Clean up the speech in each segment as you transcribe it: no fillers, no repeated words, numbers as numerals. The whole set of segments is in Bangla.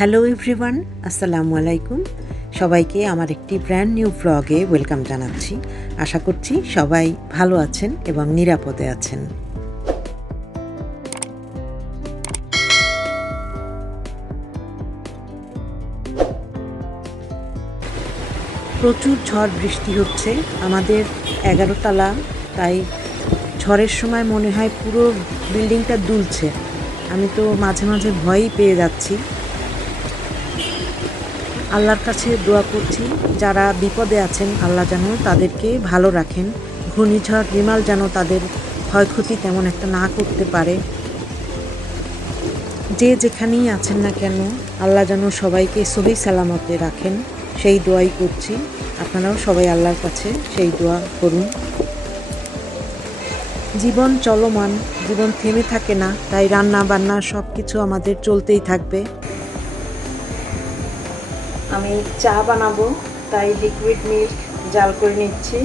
হ্যালো এভরিওয়ান, আসসালামু আলাইকুম। সবাইকে আমার একটি ব্র্যান্ড নিউ ব্লগে ওয়েলকাম জানাচ্ছি। আশা করছি সবাই ভালো আছেন এবং নিরাপদে আছেন। প্রচুর ঝড় বৃষ্টি হচ্ছে আমাদের 11 তলা, তাই ঝড়ের সময় মনে হয় পুরো বিল্ডিংটা দুলছে। আমি তো মাঝে মাঝে ভয়ই পেয়ে যাচ্ছি। আল্লাহর কাছে দোয়া করছি, যারা বিপদে আছেন আল্লাহ যেন তাদেরকে ভালো রাখেন। ঘূর্ণিঝড় রিমাল যেন তাদের ক্ষয়ক্ষতি তেমন একটা না করতে পারে। যে যেখানেই আছেন না কেন আল্লাহ যেন সবাইকে সহি সালামতে রাখেন, সেই দোয়াই করছি। আপনারাও সবাই আল্লাহর কাছে সেই দোয়া করুন। জীবন চলমান, জীবন থেমে থাকে না, তাই রান্না বান্না সব কিছু আমাদের চলতেই থাকবে। আমি চা বানাবো, তাই লিকুইড মিল্ক জাল করে নিচ্ছি।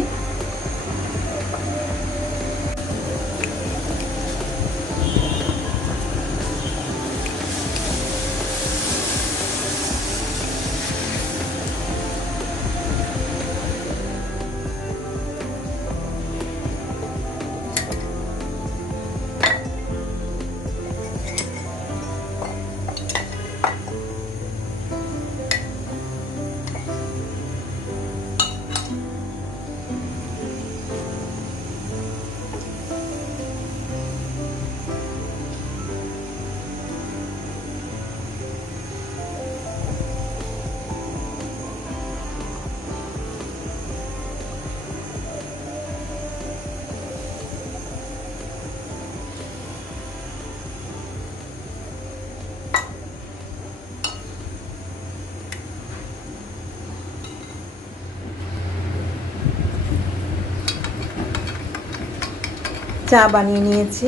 চা বানিয়ে নিয়েছি।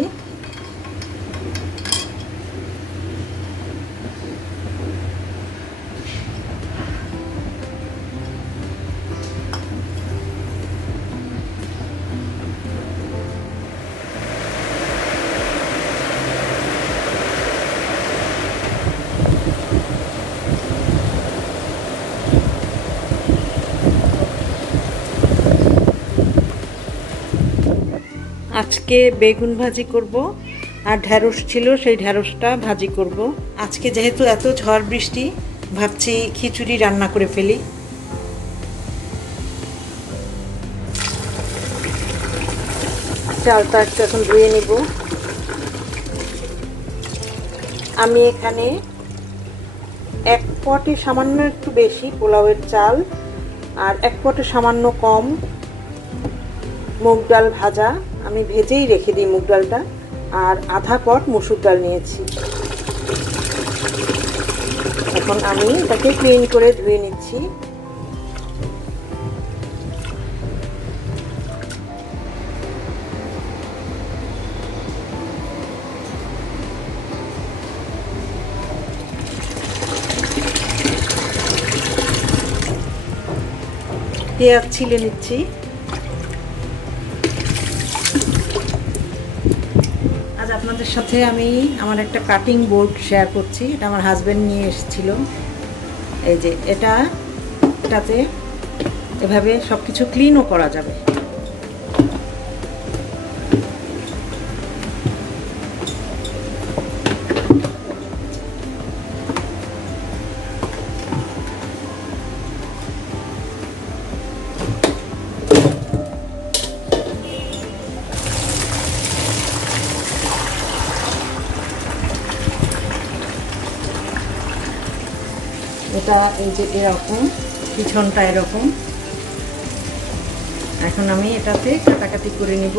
আজকে বেগুন ভাজি করব, আর ঢ্যাঁড়স ছিল, সেই ঢ্যাঁড়সটা ভাজি করব। আজকে যেহেতু এত ঝড় বৃষ্টি, ভাবছি খিচুড়ি রান্না করে ফেলি। চালটা একটু এখন ধুয়ে নিব। আমি এখানে 1 পটে সামান্য একটু বেশি পোলাওয়ের চাল আর 1 পটে সামান্য কম মুগ ডাল ভাজা, আমি ভেজেই রেখে দিই মুগ ডালটা, আর আধা পট মসুর ডাল নিয়েছি। এখন আমি এটাকে ক্লিন করে ধুয়ে নিচ্ছি। পেঁয়াজ ছিলে নিচ্ছি। আজ আপনাদের সাথে আমি আমার একটা কাটিং বোর্ড শেয়ার করছি। এটা আমার হাজব্যান্ড নিয়ে এসেছিল। এই যে এটাতে এভাবে সব কিছু ক্লিনও করা যাবে। এটা এই যে এরকম, পিছনটা এরকম। এখন আমি এটাতে কাটাকাটি করে নিব।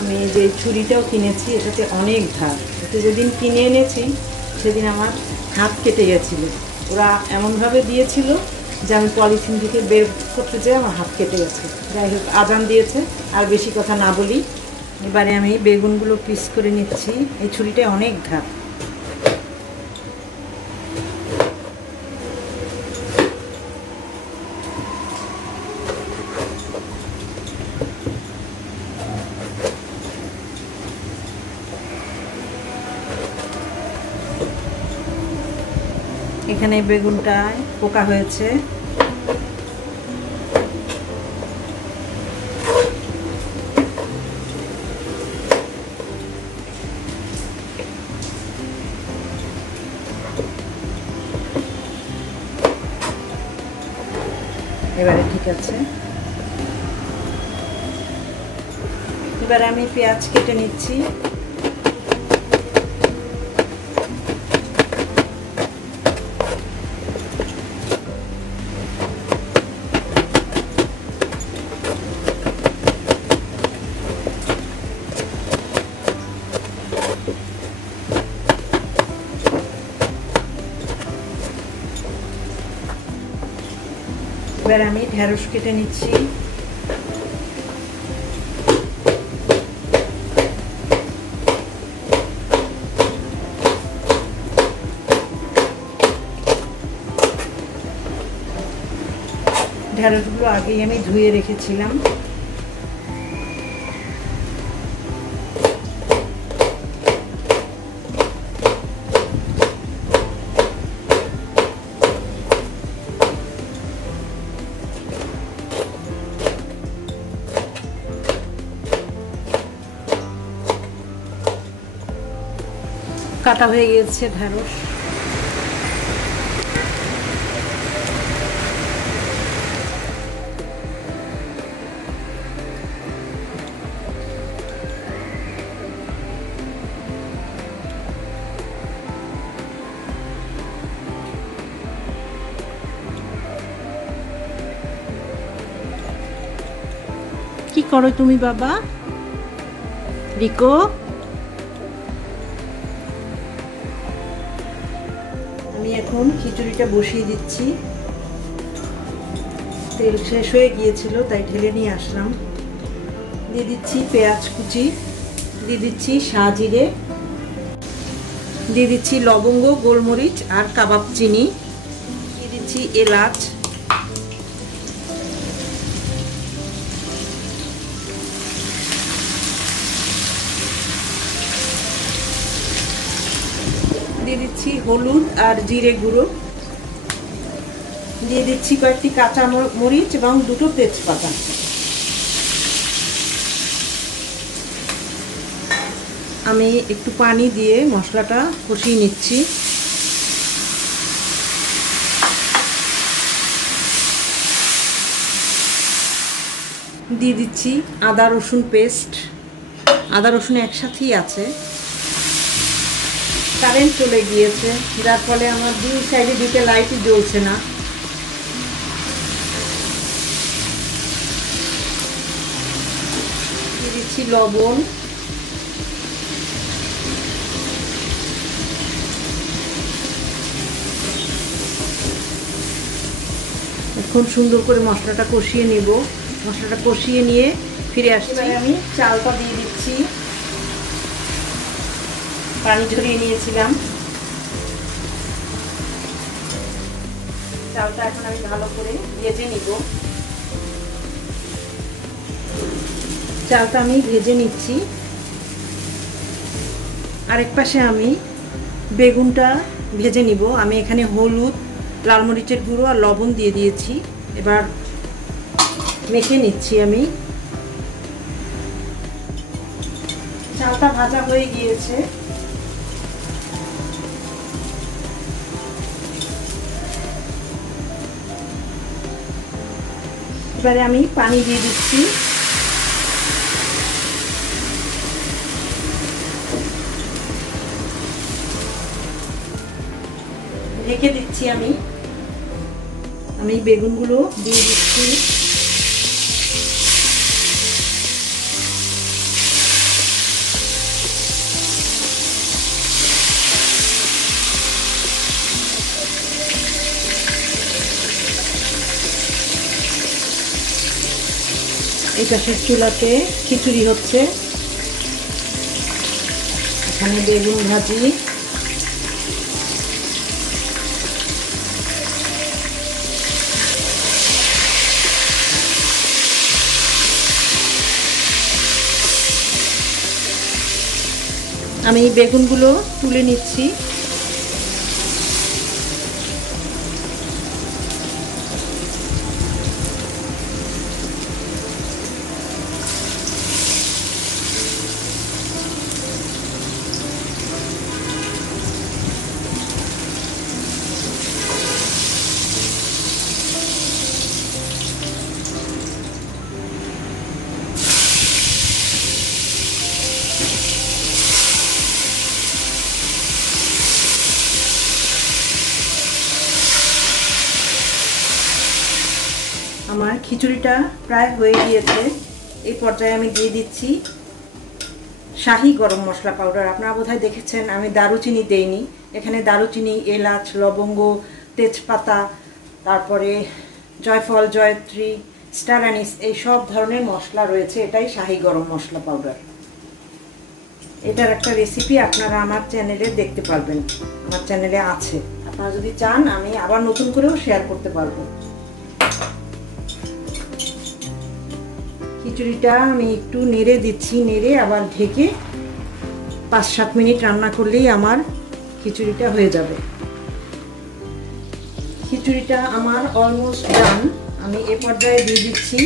আমি যে ছুরিটাও কিনেছি, এটাতে অনেক ধার। এটা যেদিন কিনে এনেছি সেদিন আমার হাত কেটে গেছিল। ওরা এমনভাবে দিয়েছিল যে আমি পলিথিন থেকে বের করতে যেয়ে আমার হাত কেটে গেছে। যাই হোক, আজান দিয়েছে, আর বেশি কথা না বলি। এবারে আমি বেগুনগুলো পিস করে নিচ্ছি। এই ছুরিটা অনেক ধার। এখানে বেগুনটায় পোকা হয়েছে। এবারে ঠিক আছে। এবারে আমি পেঁয়াজ কেটে নিচ্ছি। এবার আমি ঢেঁড়স কেটে নিচ্ছি। ঢেঁড়সগুলো আগেই আমি ধুয়ে রেখেছিলাম। কাটা হয়ে গেছে ঢেঁড়স। কি করো তুমি বাবা? রিকো, আমি এখন খিচুড়িটা বসিয়ে দিচ্ছি। তেল শেষ হয়ে গিয়েছিল তাই ঢেলে নিয়ে আসলাম। দিয়ে দিচ্ছি পেঁয়াজ কুচি, দিয়ে দিচ্ছি সাজিরে, দিয়ে দিচ্ছি লবঙ্গ, গোলমরিচ আর কাবাব চিনি, দিয়ে দিচ্ছি এলাচ, দিয়ে দিচ্ছি হলুদ আর জিরে গুঁড়ো, দিয়ে দিচ্ছি কয়েকটি কাঁচা মরিচ এবং দুটো তেজপাতা। আমি একটু পানি দিয়ে মশলাটা কষিয়ে নিচ্ছি। দিয়ে দিচ্ছি আদা রসুন পেস্ট। আদা রসুন একসাথেই আছে। কারেন্ট চলে গিয়েছে, যার ফলে আমার দুই সাইডে দুটো লাইটই জ্বলছে না। দিয়ে দিচ্ছি লবণ, এখন সুন্দর করে মশলাটা কষিয়ে নেব। মশলাটা কষিয়ে নিয়ে ফিরে আসছি। আমি চালটা দিয়ে দিচ্ছি। পানি ঝরিয়ে নিয়েছিলাম। চালটা এখন আমি ভালো করে ভেজে নিব। চালটা আমি ভেজে নিচ্ছি। আরেক পাশে আমি বেগুনটা ভেজে নিব। আমি এখানে হলুদ, লাল মরিচের গুঁড়ো আর লবণ দিয়ে দিয়েছি। এবার মেখে নিচ্ছি আমি। চালটা ভাজা হয়ে গিয়েছে। এবারে আমি পানি দিয়ে দিচ্ছি। ঢেকে দিচ্ছি আমি। বেগুনগুলো দিয়ে দিচ্ছি। এই পাশের চুলাতে খিচুড়ি হচ্ছে। এখানে বেগুন ভাজি, আমি বেগুনগুলো তুলে নিচ্ছি। আমার খিচুড়িটা প্রায় হয়ে গিয়েছে। এই পর্যায়ে আমি দিয়ে দিচ্ছি শাহি গরম মশলা পাউডার। আপনারা বোধহয় দেখেছেন আমি দারুচিনি দেইনি, এখানে দারুচিনি, এলাচ, লবঙ্গ, তেজপাতা, তারপরে জয়ফল, জয়ত্রী, স্টার অ্যানিস এই সব ধরনের মশলা রয়েছে। এটাই শাহি গরম মশলা পাউডার। এটার একটা রেসিপি আপনারা আমার চ্যানেলে দেখতে পারবেন, আমার চ্যানেলে আছে। আপনারা যদি চান আমি আবার নতুন করেও শেয়ার করতে পারবো। খিচুড়িটা আমি একটু নেড়ে দিচ্ছি, নেড়ে আবার ঢেকে 5-7 মিনিট রান্না করলেই আমার খিচুড়িটা হয়ে যাবে। খিচুড়িটা আমার অলমোস্ট ডান। আমি এ পর্যায়ে দিয়ে দিচ্ছি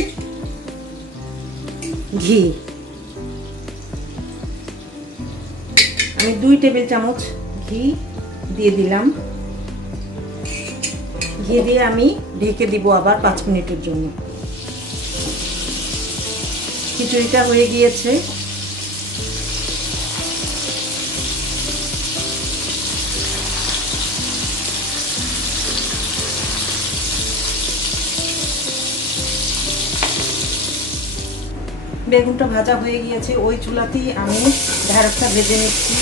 ঘি। আমি 2 টেবিল চামচ ঘি দিয়ে দিলাম। ঘি দিয়ে আমি ঢেকে দিব আবার 5 মিনিটের জন্য। খিচুড়িটা হয়ে গিয়েছে। বেগুনটা ভাজা হয়ে গিয়েছে, ওই চুলাতেই আমি ঢেঁড়সটা ভেজে নিচ্ছি।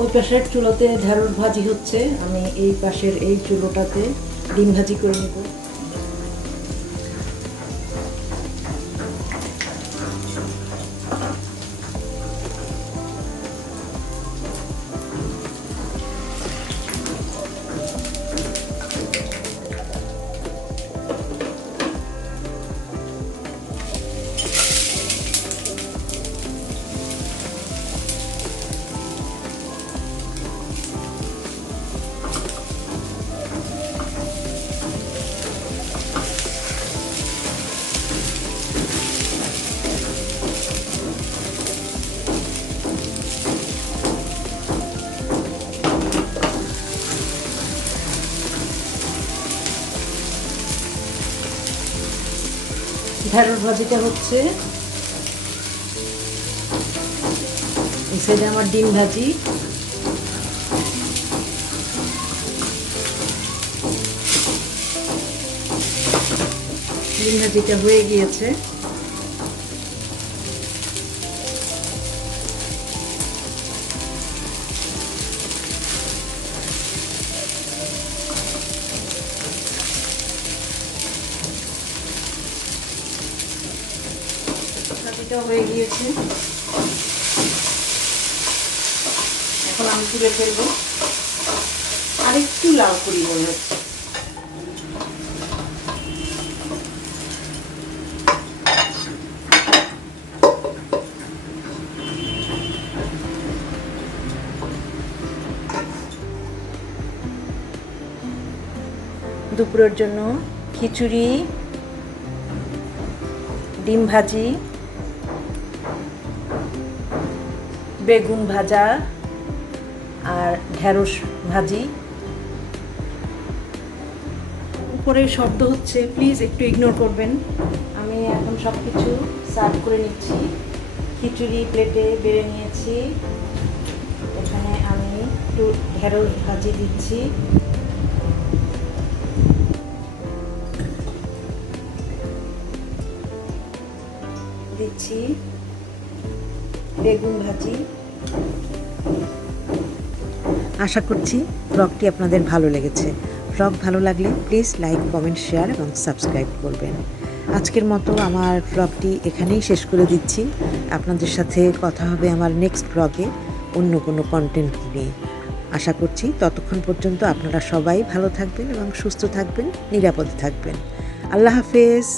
ওই পাশের চুলোতে ঢেঁড়স ভাজি হচ্ছে, আমি এই পাশের এই চুলোটাতে ডিম ভাজি করে নেব। ঢেঁড়স ভাজিটা হচ্ছে, এই সাইডে আমার ডিম ভাজি। ডিম ভাজিটা হয়ে গিয়েছে। ভাজিটা হয়ে গিয়েছে, এখন আমি তুলে ফেলবো। আর একটু লাল করি মনে হচ্ছে। দুপুরের জন্য খিচুড়ি, ডিম ভাজি, বেগুন ভাজা আর ঢেঁড়স ভাজি। উপরে শব্দ হচ্ছে, প্লিজ একটু ইগনোর করবেন। আমি এখন সব কিছু সার্ভ করে নিচ্ছি। খিচুড়ি প্লেটে বেড়ে নিয়েছি, এখানে আমি একটু ঢেঁড়স ভাজি দিচ্ছি, বেগুন ভাজি। আশা করছি ব্লগটি আপনাদের ভালো লেগেছে। ব্লগ ভালো লাগলে প্লিজ লাইক, কমেন্ট, শেয়ার এবং সাবস্ক্রাইব করবেন। আজকের মতো আমার ব্লগটি এখানেই শেষ করে দিচ্ছি। আপনাদের সাথে কথা হবে আমার নেক্সট ব্লগে অন্য কোনো কন্টেন্ট নিয়ে। আশা করছি ততক্ষণ পর্যন্ত আপনারা সবাই ভালো থাকবেন এবং সুস্থ থাকবেন, নিরাপদে থাকবেন। আল্লাহ হাফেজ।